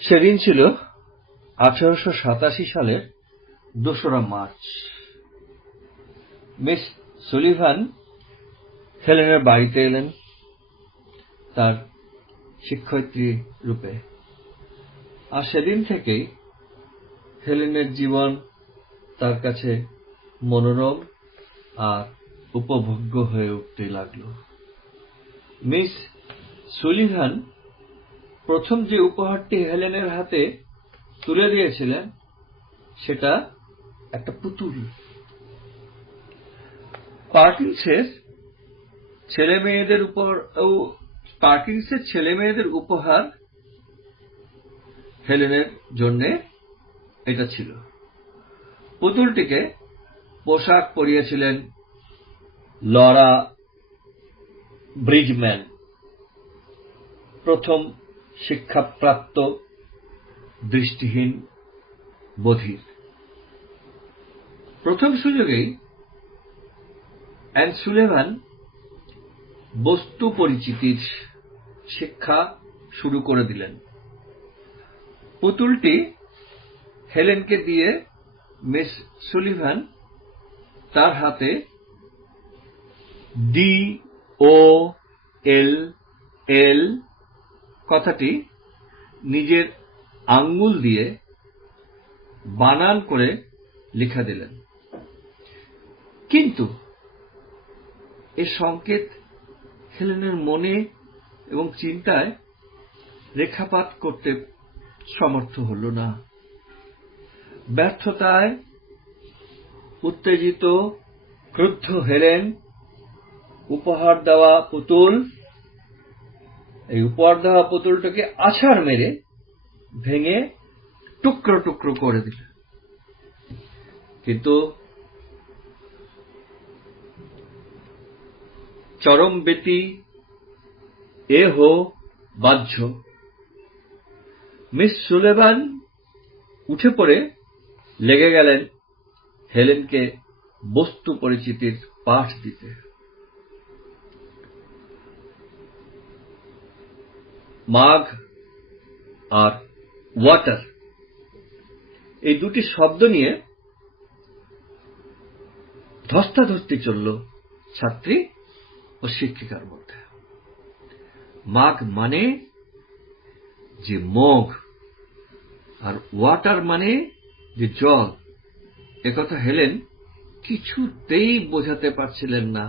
সেদিন ছিল 1887 সালের 2রা মার্চ। মিস সুলিভান হেলেনের বাড়িতে এলেন তার শিক্ষয়িত্রী রূপে। আর সেদিন থেকেই হেলেনের জীবন তার কাছে মনোরম আর উপভোগ্য হয়ে উঠতে লাগল। মিস সুলিভান প্রথম যে উপহারটি হেলেনের হাতে তুলে দিয়েছিলেন সেটা একটা পুতুল। পার্কিন্সের ছেলেমেয়েদের উপহার হেলেনের জন্য এটা ছিল। পুতুলটিকে পোশাক পরিয়েছিলেন লরা ব্রিজম্যান, প্রথম শিক্ষাপ্রাপ্ত দৃষ্টিহীন বধির। প্রথম সুযোগেই অ্যান সুলিভান বস্তু পরিচিতির শিক্ষা শুরু করে দিলেন। পুতুলটি হেলেনকে দিয়ে মিস সুলিভান তার হাতে DOLL কথাটি নিজের আঙ্গুল দিয়ে বানান করে লিখে দিলেন। কিন্তু এ সংকেত হেলেনের মনে এবং চিন্তায় রেখাপাত করতে সমর্থ হল না। ব্যর্থতায় উত্তেজিত ক্রুদ্ধ হেলেন উপহার দেওয়া পুতুলটাকে আছাড় মেরে ভেঙে টুকরো টুকরো করে দিল। কিন্তু চরম ব্যতি বাহ্য। মিস সুলিভান উঠে পড়ে লেগে গেলেন হেলেনকে বস্তু পরিচিতির পাঠ দিতে। মাগ আর ওয়াটার এই দুটি শব্দ নিয়ে ধস্তাধস্তি চলল ছাত্রী ও শিক্ষিকার মধ্যে। মাগ মানে যে মগ, আর ওয়াটার মানে যে জল। একথা হেলেন কিছুতেই বোঝাতে পারছিলেন না।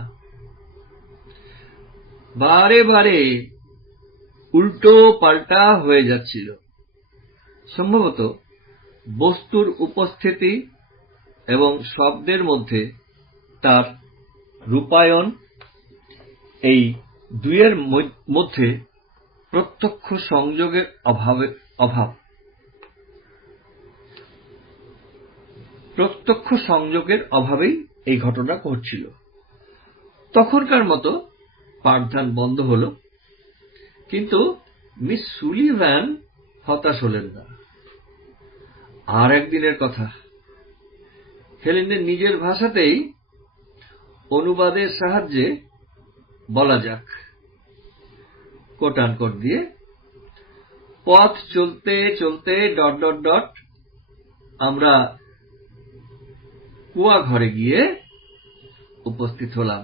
বারে বারে উল্টো পাল্টা হয়ে যাচ্ছিল। সম্ভবত বস্তুর উপস্থিতি এবং শব্দের মধ্যে তার রূপায়ণ, এই দুইয়ের মধ্যে প্রত্যক্ষ সংযোগের অভাব। প্রত্যক্ষ সংযোগের অভাবেই এই ঘটনা ঘটছিল। তখনকার মতো পাঠদান বন্ধ হল, কিন্তু মিস সুলিভান হতাশ হলেন না। আর একদিনের কথা, হেলেনের নিজের ভাষাতেই অনুবাদের সাহায্যে বলা যাক, কোট আনকোট দিয়ে, পথ চলতে চলতে ... আমরা কুয়া ঘরে গিয়ে উপস্থিত হলাম।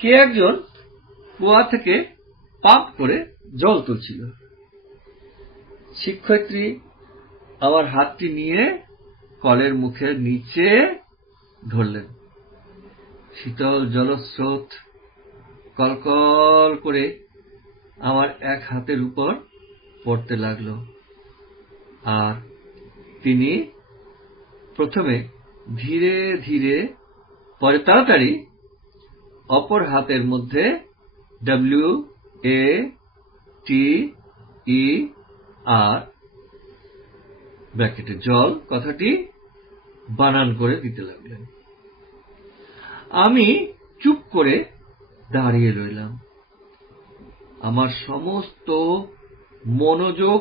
কে একজন কুয়া থেকে পাম্প করে জল তুলছিল। শিক্ষয়িত্রী আমার হাতটি নিয়ে কলের মুখের নিচে ধরলেন। শীতল জলস্রোত কলকল করে আমার এক হাতের উপর পড়তে লাগলো, আর তিনি প্রথমে ধীরে ধীরে, পরে তাড়াতাড়ি অপর হাতের মধ্যে WATER ব্র্যাকেটে জল কথাটি বানান করে দিতে লাগলেন। আমি চুপ করে দাঁড়িয়ে রইলাম। আমার সমস্ত মনোযোগ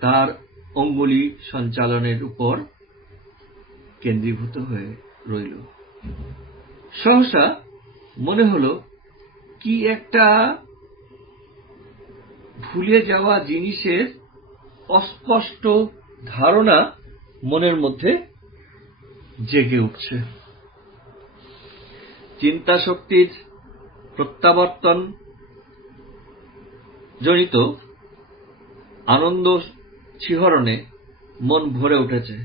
তার অঙ্গুলি সঞ্চালনের উপর কেন্দ্রীভূত হয়ে রইল। সহসা মনে হলো কি একটা ভুলে যাওয়া জিনিসের অস্পষ্ট ধারণা মনের মধ্যে জেগে উঠছে। চিন্তাশক্তির প্রত্যাবর্তন জনিত আনন্দ শিহরণে মন ভরে উঠেছে।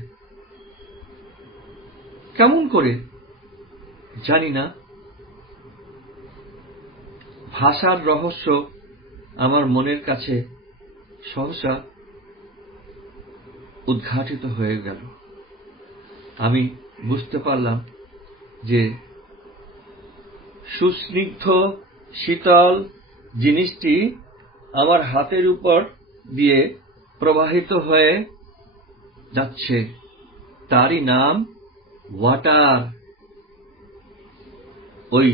কেমন করে জানি না, ভাষার রহস্য আমার মনের কাছে সহসা উদ্ঘাটিত হয়ে গেল। আমি বুঝতে পারলাম যে সুস্নিগ্ধ শীতল জিনিসটি আমার হাতের উপর দিয়ে প্রবাহিত হয়ে যাচ্ছে, তারই নাম ওয়াটার। ওই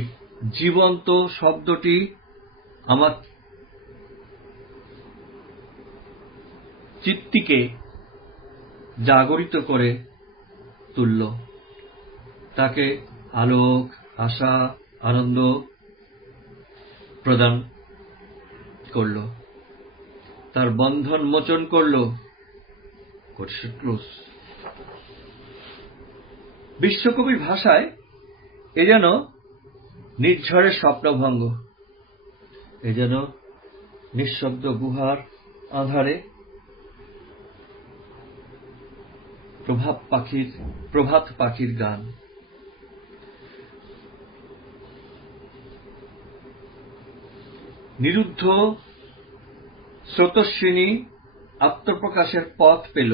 জীবন্ত শব্দটি আমার চিত্তিকে জাগরিত করে তুলল, তাকে আলোক, আশা, আনন্দ প্রদান করল, তার বন্ধন মোচন করল। বিশ্বকবির ভাষায় এ যেন নির্ঝরের স্বপ্নভঙ্গ, এ যেন নিঃশব্দ গুহার আঁধারে প্রভাত পাখির গান। নিরুদ্ধ স্রোতস্বিনী আত্মপ্রকাশের পথ পেল।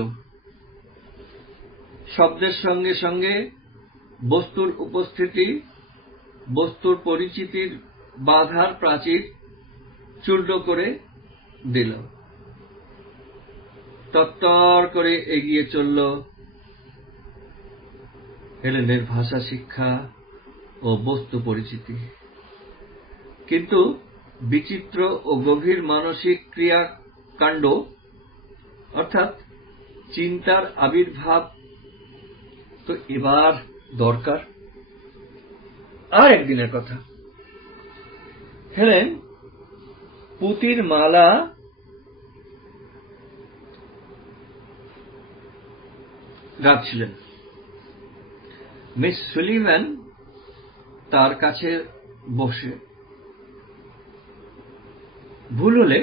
শব্দের সঙ্গে সঙ্গে বস্তুর উপস্থিতি, বস্তুর পরিচিতির বাধার প্রাচীর চূর্ণ করে দিল। তত্তর করে এগিয়ে চলল হেলেনের ভাষা শিক্ষা ও বস্তু পরিচিতি। কিন্তু বিচিত্র ও গভীর মানসিক ক্রিয়াকাণ্ড অর্থাৎ চিন্তার আবির্ভাব তো এবার দরকার। আর একদিনের কথা, হেলেন পুঁতির মালা গাঁথছিলেন। মিস সুলিভ্যান তার কাছে বসে ভুল হলে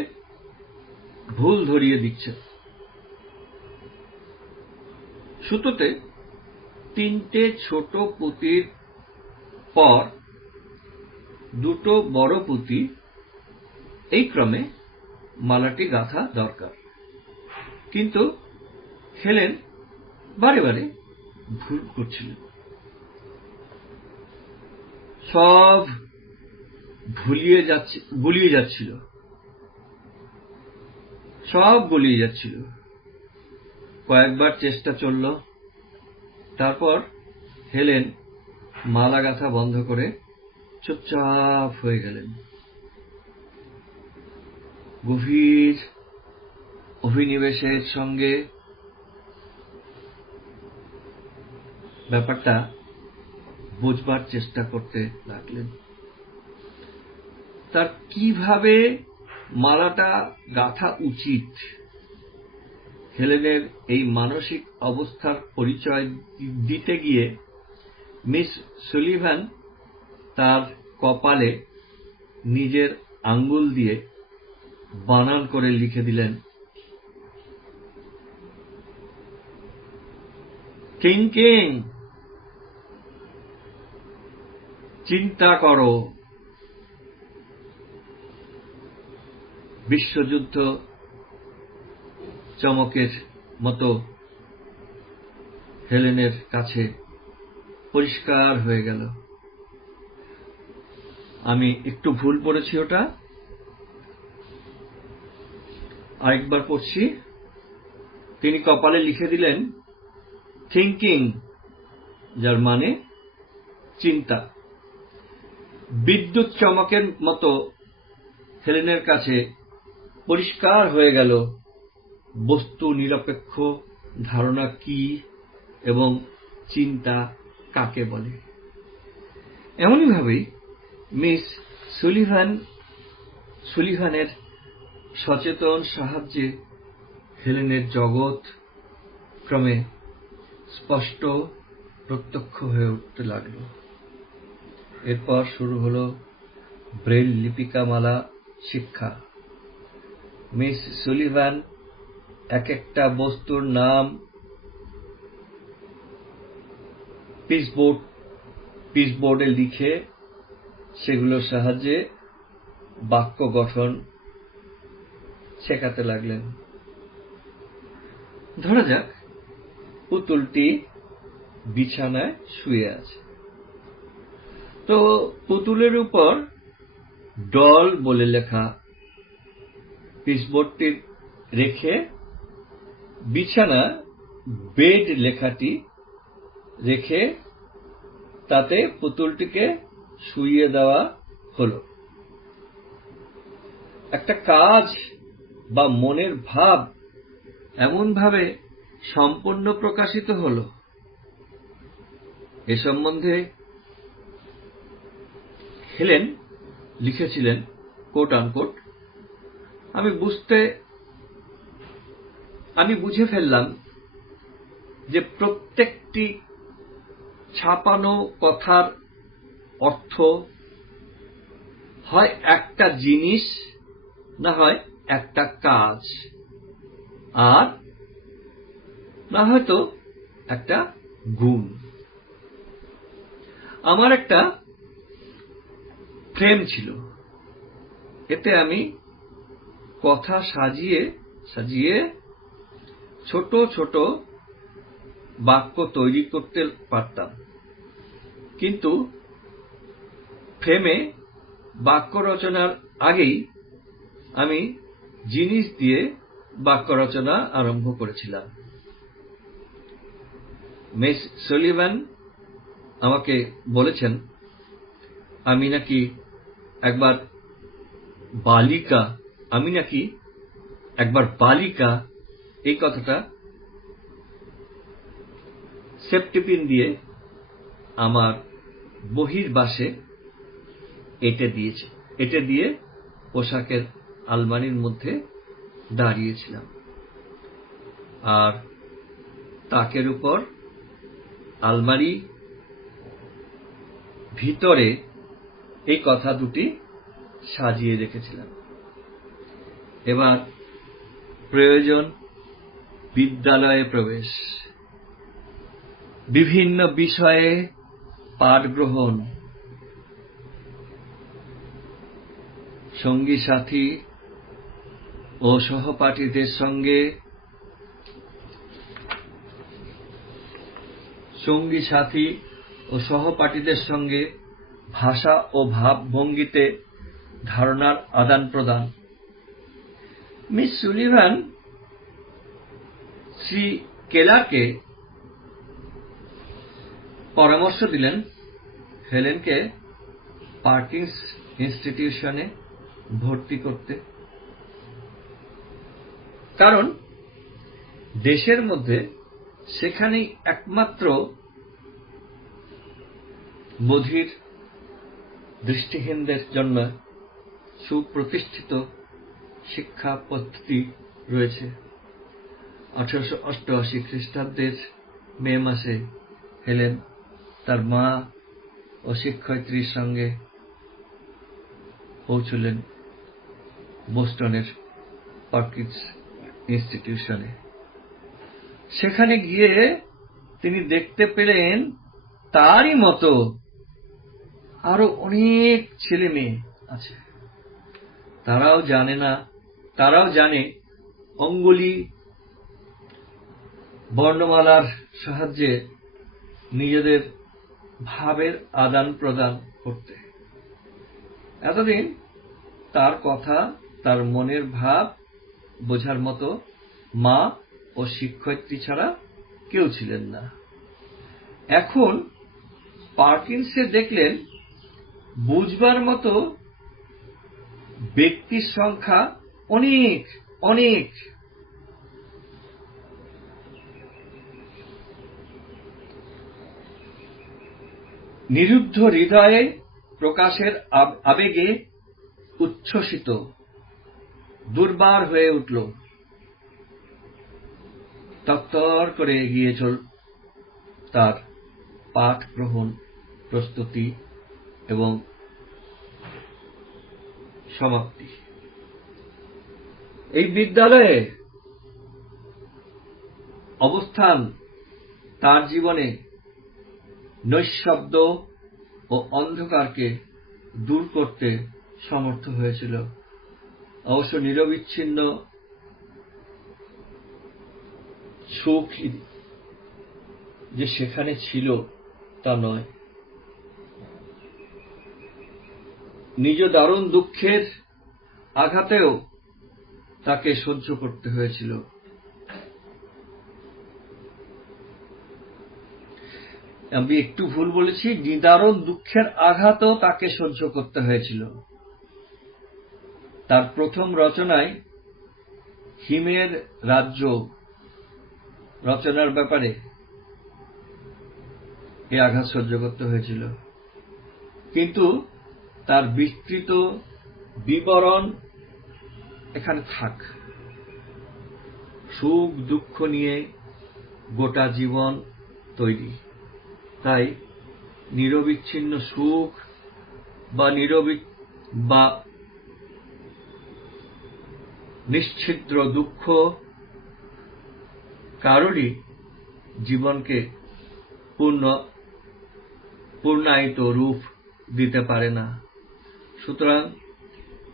ভুল ধরিয়ে দিচ্ছে। সুতোতে 3টে ছোট পুঁতির পর 2টো বড় পুঁতি, এই ক্রমে মালাটি গাঁথা দরকার। কিন্তু হেলেন বারে বারে ভুল করছিলেন। সব গুলিয়ে যাচ্ছিল। কয়েকবার চেষ্টা চলল, তারপর হেলেন মালা গাঁথা বন্ধ করে চুপচাপ হয়ে গেলেন। গভীর অভিনিবেশের সঙ্গে ব্যাপারটা বুঝবার চেষ্টা করতে লাগলেন। তার কিভাবে মালাটা গাঁথা উচিত, হেলেনের এই মানসিক অবস্থার পরিচয় দিতে গিয়ে মিস সুলিভ্যান তার কপালে নিজের আঙ্গুল দিয়ে বানান করে লিখে দিলেন, থিংকিং, চিন্তা করো। বিশ্বযুদ্ধ চমকের মতো হেলেনের কাছে পরিষ্কার হয়ে গেল। আমি একটু ভুল পড়েছি, ওটা আরেকবার পড়ছি। তিনি কপালে লিখে দিলেন থিংকিং, যার মানে চিন্তা। বিদ্যুৎ চমকের মতো হেলেনের কাছে পরিষ্কার হয়ে গেল বস্তু নিরপেক্ষ ধারণা কি এবং চিন্তা কাকে বলে। এমনইভাবেই মিস সুলিভানের সচেতন সাহায্যে হেলেনের জগৎ ক্রমে স্পষ্ট প্রত্যক্ষ হয়ে উঠতে লাগল। এরপর শুরু হল ব্রেইল লিপিকামালা শিক্ষা। মিস সুলিভান এক একটা বস্তুর নাম পিচবোর্ডে লিখে সেগুলোর সাহায্যে বাক্য গঠন শেখাতে লাগলেন। ধরা যাক পুতুলটি বিছানায় শুয়ে আছে, তো পুতুলের উপর ডল বলে লেখা পিচবোর্ডটি রেখে বিছানা বেড লেখাটি রেখে তাতে পুতুলটিকে শুইয়ে দেওয়া হলো। একটা কাজ বা মনের ভাব এমনভাবে সম্পূর্ণ প্রকাশিত হল। এ সম্বন্ধে হেলেন লিখেছিলেন কোট আনকোট, আমি বুঝে ফেললাম যে প্রত্যেকটি ছাপানো কথার অর্থ হয় একটা জিনিস না হয় একটা কাজ, আর না হয়তো একটা গুণ। আমার একটা ফ্রেম ছিল, এতে আমি কথা সাজিয়ে সাজিয়ে ছোট ছোট বাক্য তৈরি করতে পারতাম, কিন্তু ফ্রেমে বাক্য রচনার আগেই আমি জিনিস দিয়ে বাক্য রচনা আরম্ভ করেছিলাম। মিস সুলিভান আমাকে বলেছেন আমি নাকি একবার বালিকা এই কথাটা সেফটিপিন দিয়ে আমার বহির্বাসে এঁটে দিয়ে পোশাকের আলমারির মধ্যে দাঁড়িয়েছিলাম, আর তাকের উপর আলমারি ভিতরে এই কথা দুটি সাজিয়ে রেখেছিলাম। এবার প্রয়োজন বিদ্যালয়ে প্রবেশ, বিভিন্ন বিষয়ে পাঠ গ্রহণ, সঙ্গী সাথী ও সহপাঠীদের সঙ্গে ভাষা ও ভাবভঙ্গিতে ধারণার আদান প্রদান। মিস সুলিভান শ্রী কেলারকে পরামর্শ দিলেন হেলেনকে পার্কিন্স ইনস্টিটিউশনে ভর্তি করতে, কারণ দেশের মধ্যে সেখানেই একমাত্র বধির দৃষ্টিহীনদের জন্য সুপ্রতিষ্ঠিত শিক্ষা পদ্ধতি রয়েছে। 1888 খ্রিস্টাব্দের মে মাসে হেলেন তার মা ও শিক্ষয়িত্রীর সঙ্গে পৌঁছলেন বোস্টনের পার্কিন্স ইনস্টিটিউশনে। সেখানে গিয়ে তিনি দেখতে পেলেন তারই মতো আরো অনেক ছেলে মেয়ে আছে। তারাও জানে অঙ্গুলি বর্ণমালার সাহায্যে নিজেদের ভাবের আদান প্রদান করতে। এতদিন তার কথা, তার মনের ভাব বোঝার মতো মা ও শিক্ষয়িত্রী ছাড়া কেউ ছিলেন না। এখন পার্কিন্সে দেখলেন বুঝবার মতো ব্যক্তির সংখ্যা অনেক অনেক। নিরুদ্ধ হৃদয়ে প্রকাশের আবেগে উচ্ছ্বসিত দুর্বার হয়ে উঠল। তত্তর করে এগিয়ে চল তার পাঠ গ্রহণ প্রস্তুতি এবং সমাপ্তি। এই বিদ্যালয়ে অবস্থান তার জীবনে নৈঃশব্দ ও অন্ধকারকে দূর করতে সমর্থ হয়েছিল। অবশ্য নিরবিচ্ছিন্ন সুখ যে সেখানে ছিল তা নয়, নিজ দারুণ দুঃখের আঘাতেও তাকে সহ্য করতে হয়েছিল। আমি একটু ভুল বলেছি, নিদারুণ দুঃখের আঘাতও তাকে সহ্য করতে হয়েছিল। তার প্রথম রচনায় হিমের রাজ্য রচনার ব্যাপারে এই আঘাত সহ্য করতে হয়েছিল, কিন্তু তার বিস্তৃত বিবরণ এখানে থাক। সুখ দুঃখ নিয়ে গোটা জীবন তৈরি, তাই নিরবিচ্ছিন্ন সুখ বা নিশ্ছিদ্র দুঃখ কারোরই জীবনকে পূর্ণায়িত রূপ দিতে পারে না। সুতরাং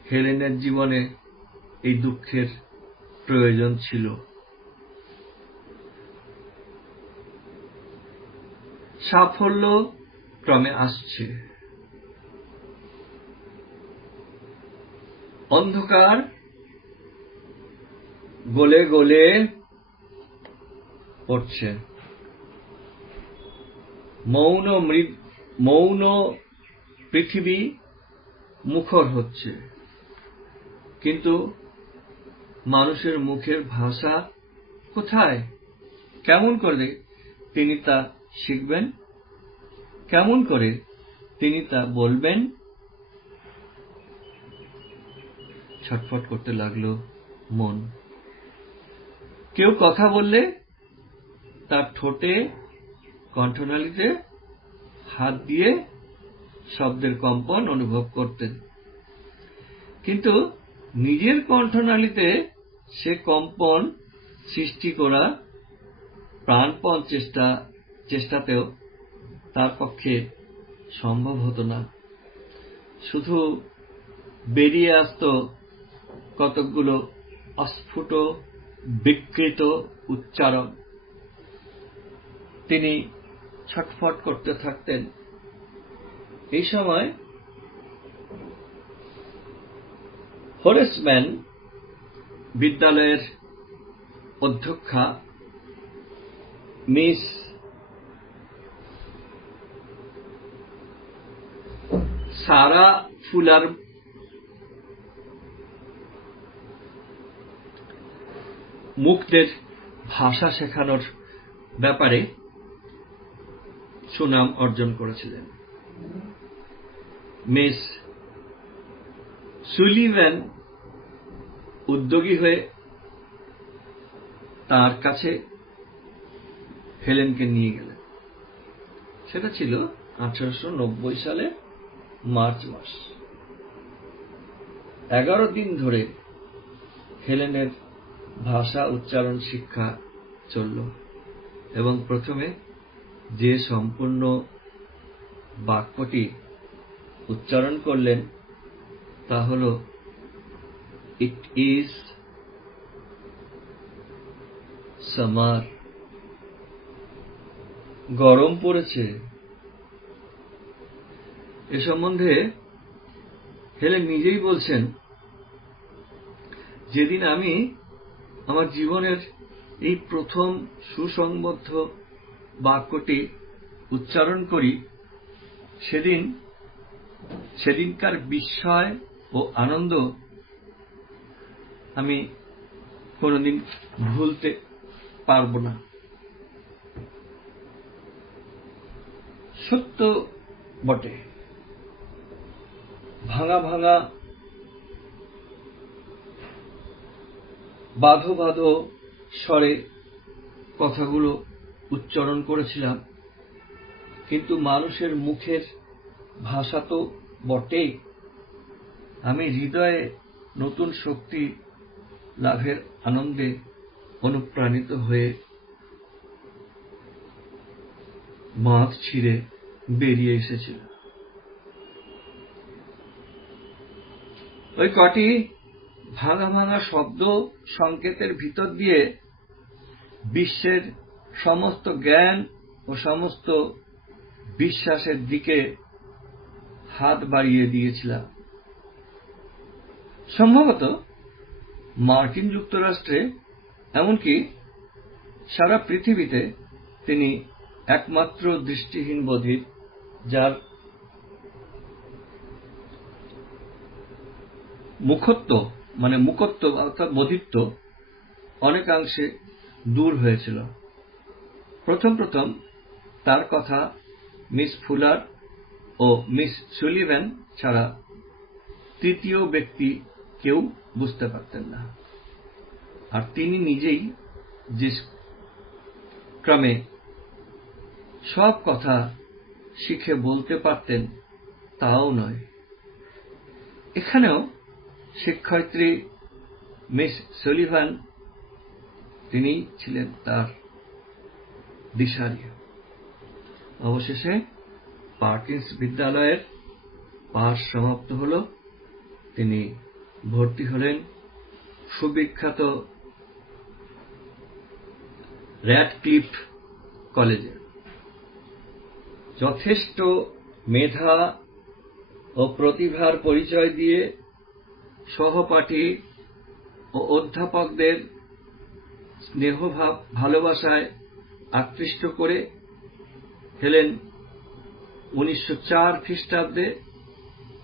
হেলেনের জীবনে এই দুঃখের প্রয়োজন ছিল। সাফল্য ক্রমে আসছে। অন্ধকার গলে গলে পড়ছে। মৌন পৃথিবী মুখর হচ্ছে, কিন্তু মানুষের মুখের ভাষা কোথায়? কেমন করে তিনি তা শিখবেন? কেমন করে তিনি তা বলবেন? ছটফট করতে লাগলো মন। কেউ কথা বললে তার ঠোঁটে কণ্ঠনালীতে হাত দিয়ে শব্দের কম্পন অনুভব করতেন, কিন্তু নিজের কণ্ঠনালীতে সে কম্পন সৃষ্টি করা প্রাণপণ চেষ্টাতেও তার পক্ষে সম্ভব হতো না। শুধু বেরিয়ে আসত কতকগুলো অস্ফুট বিকৃত উচ্চারণ। তিনি ছটফট করতে থাকতেন। এই সময় হোরেস ম্যান বিদ্যালয়ের অধ্যক্ষা মিস সারা ফুলার মুক্তদের ভাষা শেখানোর ব্যাপারে সুনাম অর্জন করেছিলেন। মিস সুলিভ্যান উদ্যোগী হয়ে তার কাছে হেলেনকে নিয়ে গেলেন। সেটা ছিল 1890 সালে মার্চ মাস। 11 দিন ধরে হেলেনের ভাষা উচ্চারণ শিক্ষা চলল, এবং প্রথমে যে সম্পূর্ণ বাক্যটি উচ্চারণ করলেন তা হল, ইট ইজ সামার। গরম পড়েছে। এ সম্বন্ধে হেলেন নিজেই বলছেন, যেদিন আমি আমার জীবনের এই প্রথম সুসংবদ্ধ বাক্যটি উচ্চারণ করি, সেদিনকার বিস্ময় ও আনন্দ আমি কোনোদিন ভুলতে পারব না। সত্য বটে, ভাঙা ভাঙা বাঁধো বাঁধো স্বরে কথাগুলো উচ্চারণ করেছিলাম, কিন্তু মানুষের মুখের ভাষা তো বটেই। আমি হৃদয়ে নতুন শক্তি লাভের আনন্দে অনুপ্রাণিত হয়ে বাঁধ ছিঁড়ে বেরিয়ে এসেছিল। ওই কটি ভাঙা ভাঙা শব্দ সংকেতের ভিতর দিয়ে বিশ্বের সমস্ত জ্ঞান ও সমস্ত বিশ্বাসের দিকে হাত বাড়িয়ে দিয়েছিলাম। সম্ভবত মার্কিন যুক্তরাষ্ট্রে, এমনকি সারা পৃথিবীতে তিনি একমাত্র দৃষ্টিহীন বধির, যার মুখত্ব অর্থাৎ বধিত্ব অনেকাংশে দূর হয়েছিল। প্রথম প্রথম তার কথা মিস ফুলার ও মিস সুলিভ্যান ছাড়া তৃতীয় ব্যক্তি কেউ বুঝতে পারতেন না, আর তিনি নিজেই যে ক্রমে সব কথা শিখে বলতে পারতেন তাও নয়। এখানেও শিক্ষয়িত্রী মিস সুলিভান, তিনি ছিলেন তার দিশারি। অবশেষে পার্কিন্স বিদ্যালয়ের পাঠ সমাপ্ত হল। তিনি ভর্তি হলেন সুবিখ্যাত র্যাডক্লিফ কলেজে। যথেষ্ট মেধা ও প্রতিভার পরিচয় দিয়ে সহপাঠী ও অধ্যাপকদের স্নেহভাব ভালোবাসায় আকৃষ্ট করে হেলেন 1904 খ্রিস্টাব্দে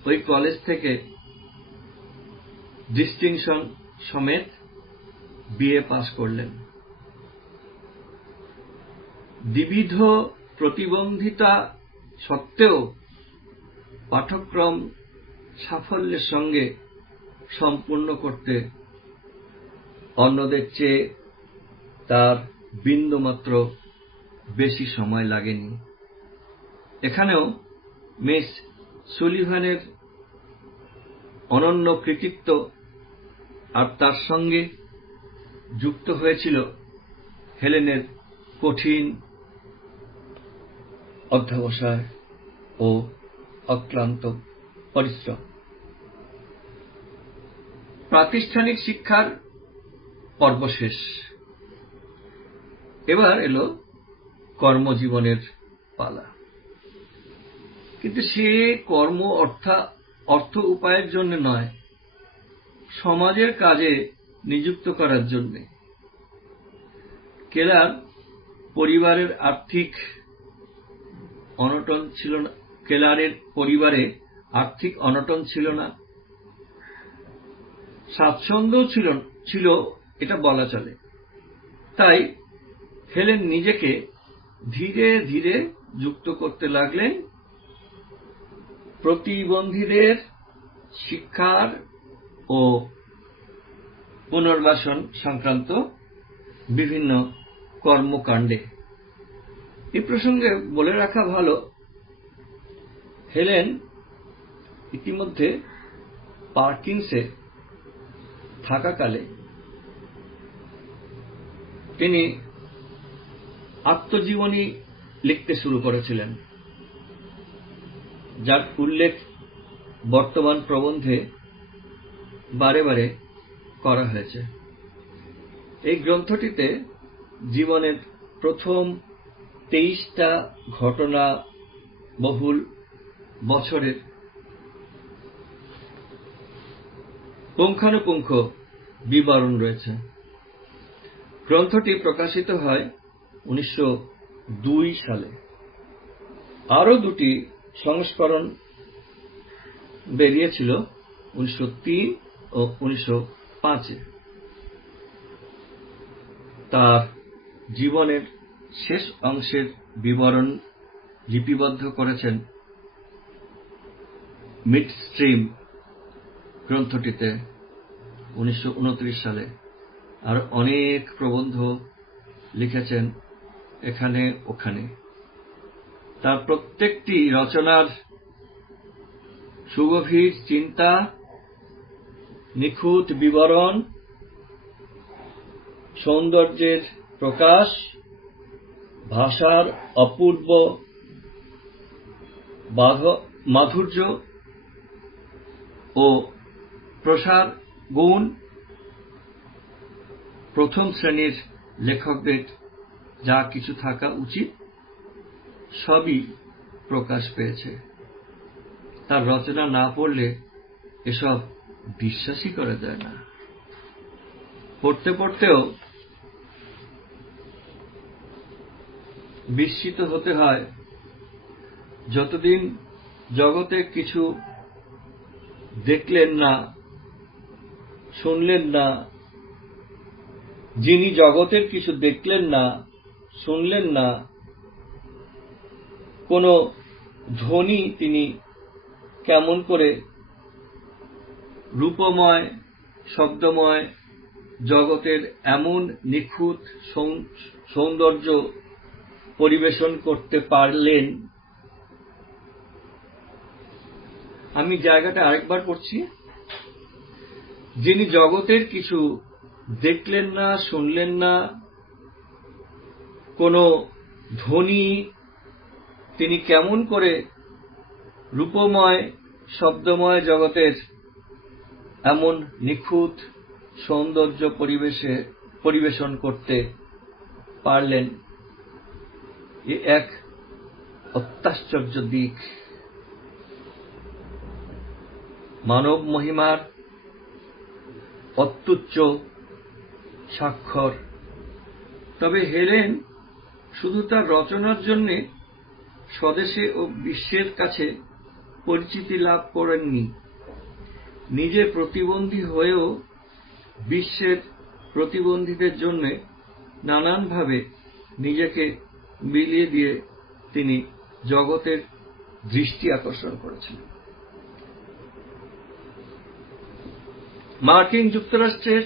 ওই কলেজ থেকে ডিস্টিংশন সমেত বিএ পাস করলেন। বিবিধ প্রতিবন্ধিতা সত্ত্বেও পাঠ্যক্রম সাফল্যের সঙ্গে সম্পূর্ণ করতে অন্যদের চেয়ে তার বিন্দুমাত্র বেশি সময় লাগেনি। এখানেও মিস সুলিভানের অনন্য কৃতিত্ব, আর তার সঙ্গে যুক্ত হয়েছিল হেলেনের কঠিন অধ্যবসায় ও অক্লান্ত পরিশ্রম। প্রাতিষ্ঠানিক শিক্ষার পর্ব শেষ, এবার এলো কর্মজীবনের পালা। কিন্তু সে কর্ম অর্থ উপায়ের জন্য নয়, সমাজের কাজে নিযুক্ত করার জন্য। কেলার পরিবারের আর্থিক অনটন ছিল না, কেলারের পরিবারে আর্থিক অনটন ছিল না, স্বাচ্ছন্দ্য ছিল এটা বলা চলে। তাই হেলেন নিজেকে ধীরে ধীরে যুক্ত করতে লাগলেন প্রতিবন্ধীদের শিক্ষার ও পুনর্বাসন সংক্রান্ত বিভিন্ন কর্মকাণ্ডে। এই প্রসঙ্গে বলে রাখা ভালো, হেলেন ইতিমধ্যে পার্কিন্সে থাকাকালে তিনি আত্মজীবনী লিখতে শুরু করেছিলেন, যার উল্লেখ বর্তমান প্রবন্ধে বারে বারে করা হয়েছে। এই গ্রন্থটিতে জীবনের প্রথম 23টা ঘটনা বহুল বছরের পুঙ্খানুপুঙ্খ বিবরণ রয়েছে। গ্রন্থটি প্রকাশিত হয় 1902 সালে। আরও দুটি সংস্করণ বেরিয়েছিল 1903 ও 1905। তার জীবনের শেষ অংশের বিবরণ লিপিবদ্ধ করেছেন মিডস্ট্রিম গ্রন্থটিতে 1929 সালে। আর অনেক প্রবন্ধ লিখেছেন এখানে ওখানে। তার প্রত্যেকটি রচনার সুগভীর চিন্তা, নিখুঁত বিবরণ, সৌন্দর্যের প্রকাশ, ভাষার অপূর্ব মাধুর্য ও প্রসার গুণ প্রথম শ্রেণীর লেখকদের যা কিছু থাকা উচিত সবই প্রকাশ পেয়েছে। তার রচনা না পড়লে এসব বিশ্বাসই করা যায় না। পড়তে পড়তেও বিস্মিত হতে হয়। যতদিন জগতে কিছু দেখলেন না, শুনলেন না, যিনি জগতের কিছু দেখলেন না, শুনলেন না, কোন ধ্বনি তিনি কেমন করে রূপময় শব্দময় জগতের এমন নিখুঁত সৌন্দর্য পরিবেশন করতে পারলেন। আমি জায়গাটা আরেকবার পড়ছি। যিনি জগতের কিছু দেখলেন না, শুনলেন না, কোন ধ্বনি তিনি কেমন করে রূপময় শব্দময় জগতের এমন নিখুঁত সৌন্দর্য পরিবেশন করতে পারলেন, এ এক অত্যাশ্চর্য দিক, মানব মহিমার অত্যুচ্চ স্বাক্ষর। তবে হেলেন শুধু তার রচনার জন্য স্বদেশে ও বিশ্বের কাছে পরিচিতি লাভ করেননি, নিজে প্রতিবন্ধী হয়েও বিশ্বের প্রতিবন্ধীদের জন্য নানানভাবে নিজেকে বিলিয়ে দিয়ে তিনি জগতের দৃষ্টি আকর্ষণ করেছেন। মার্কিন যুক্তরাষ্ট্রের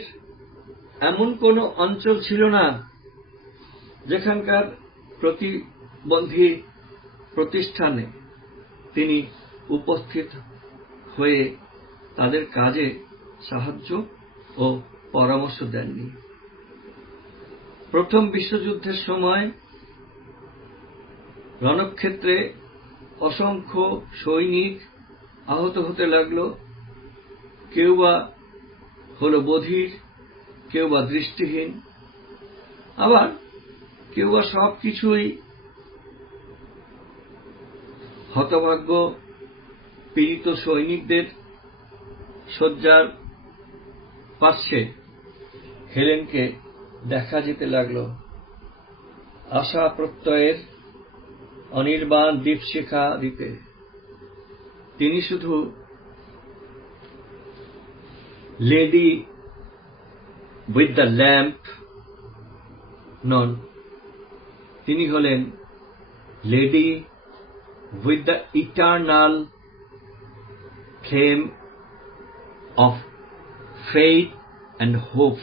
এমন কোন অঞ্চল ছিল না যেখানকার প্রতিবন্ধী প্রতিষ্ঠানে তিনি উপস্থিত হয়ে তাদের কাজে সাহায্য ও পরামর্শ দেননি। প্রথম বিশ্বযুদ্ধের সময় রণক্ষেত্রে অসংখ্য সৈনিক আহত হতে লাগল। কেউ বা হল বধির, কেউ বা দৃষ্টিহীন, আবার কেউ বা সবকিছুই হতভাগ্য পীড়িত সৈনিকদের শয্যার পার্শ্বে হেলেনকে দেখা যেতে লাগল। আশা প্রত্যয়ের অনির্বাণ দীপশিখা দিতে তিনি শুধু লেডি উইথ দ্য ল্যাম্প নন, তিনি হলেন lady with the eternal flame of faith and hope.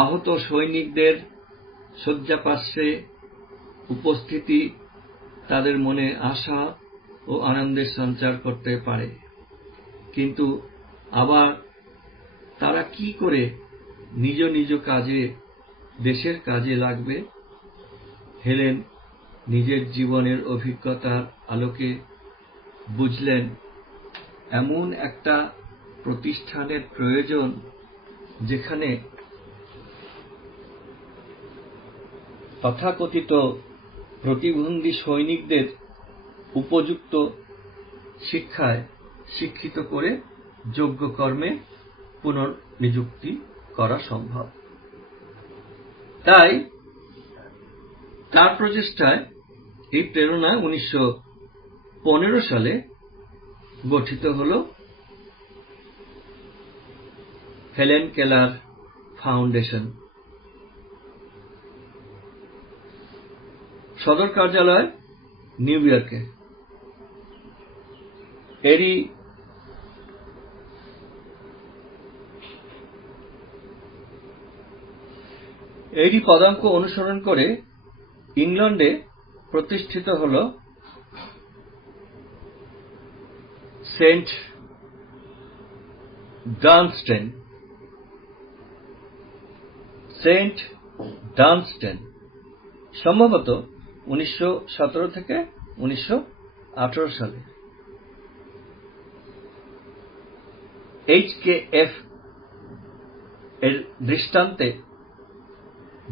আহত সৈনিকদের শয্যাপার্শ্বে উপস্থিতি তাদের মনে আশা ও আনন্দের সঞ্চার করতে পারে, কিন্তু আবার তারা কি করে নিজ নিজ কাজে দেশের কাজে লাগবে? হেলেন নিজের জীবনের অভিজ্ঞতার আলোকে বুঝলেন এমন একটা প্রতিষ্ঠানের প্রয়োজন যেখানে তথাকথিত প্রতিবন্ধী সৈনিকদের উপযুক্ত শিক্ষায় শিক্ষিত করে যোগ্য কর্মে পুনর্নিযুক্তি করা সম্ভব। তাই তার প্রচেষ্টায় এই প্রেরণায় 1915 সালে গঠিত হল হেলেন কেলার ফাউন্ডেশন। সদর কার্যালয় নিউ ইয়র্কে। এরই এরই পদাঙ্ক অনুসরণ করে ইংল্যান্ডে প্রতিষ্ঠিত হল সেন্ট ডানস্টেন। সেন্ট ডানস্টেন সম্ভবত 1917 থেকে 1918 সালে। HKF এর দৃষ্টান্তে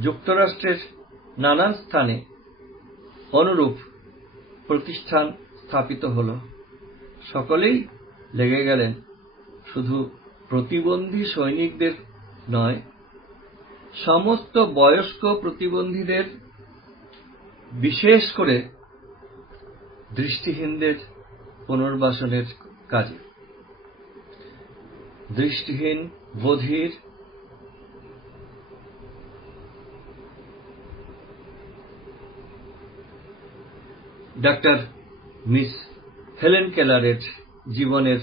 যুক্তরাষ্ট্রের নানান স্থানে অনুরূপ প্রতিষ্ঠান স্থাপিত হল। সকলেই লেগে গেলেন শুধু প্রতিবন্ধী সৈনিকদের নয়, সমস্ত বয়স্ক প্রতিবন্ধীদের, বিশেষ করে দৃষ্টিহীনদের পুনর্বাসনের কাজে। দৃষ্টিহীন, বধির, ডাক্তার মিস হেলেন কেলারের জীবনের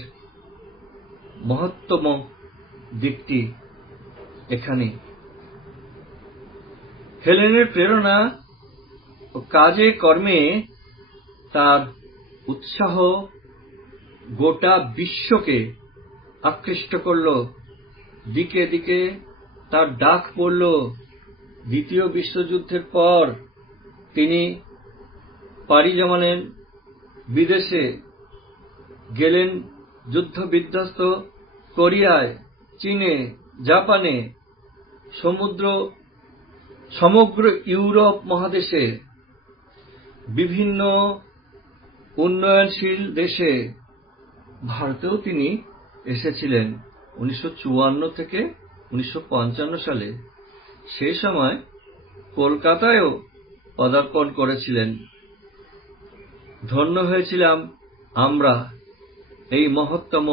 মহত্তম দিকটি এখানে। হেলেনের প্রেরণা ও কাজে কর্মে তার উৎসাহ গোটা বিশ্বকে আকৃষ্ট করল। দিকে দিকে তার ডাক পড়ল। দ্বিতীয় বিশ্বযুদ্ধের পর তিনি পাড়ি জমালেন বিদেশে, গেলেন যুদ্ধবিধ্বস্ত কোরিয়ায়, চীনে, জাপানে, সমগ্র ইউরোপ মহাদেশে, বিভিন্ন উন্নয়নশীল দেশে, ভারতেও তিনি এসেছিলেন 1954 থেকে 1955 সালে। সেই সময় কলকাতায়ও পদার্পণ করেছিলেন। ধন্য হয়েছিলাম আমরা এই মহত্তম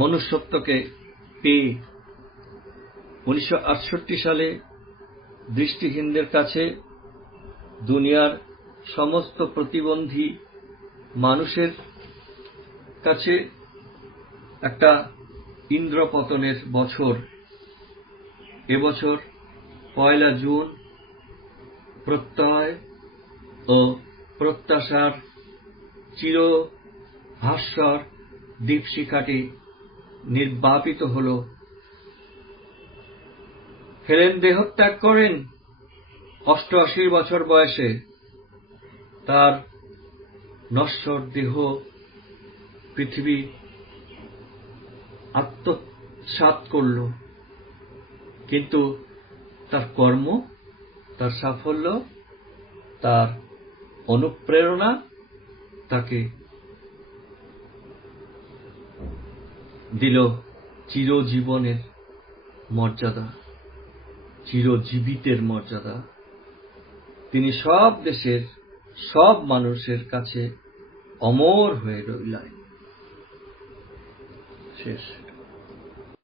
মনুষ্যত্বকে পেয়ে। 1968 সালে দৃষ্টিহীনদের কাছে, দুনিয়ার সমস্ত প্রতিবন্ধী মানুষের কাছে একটা ইন্দ্রপতনের বছর। এবছর 1 জুন প্রত্যয় ও প্রত্যাশার চিরভাস্বর দীপশিখাটি নির্বাপিত হল। হেলেন দেহত্যাগ করেন 88 বছর বয়সে। তার নশ্বর দেহ পৃথিবী আত্মসাৎ করল, কিন্তু তার কর্ম, তার সাফল্য, তার অনুপ্রেরণা তাকে দিল চিরজীবনের মর্যাদা, চিরজীবিতের মর্যাদা। তিনি সব দেশের, সব মানুষের কাছে অমর হয়ে রইলেন। শেষ।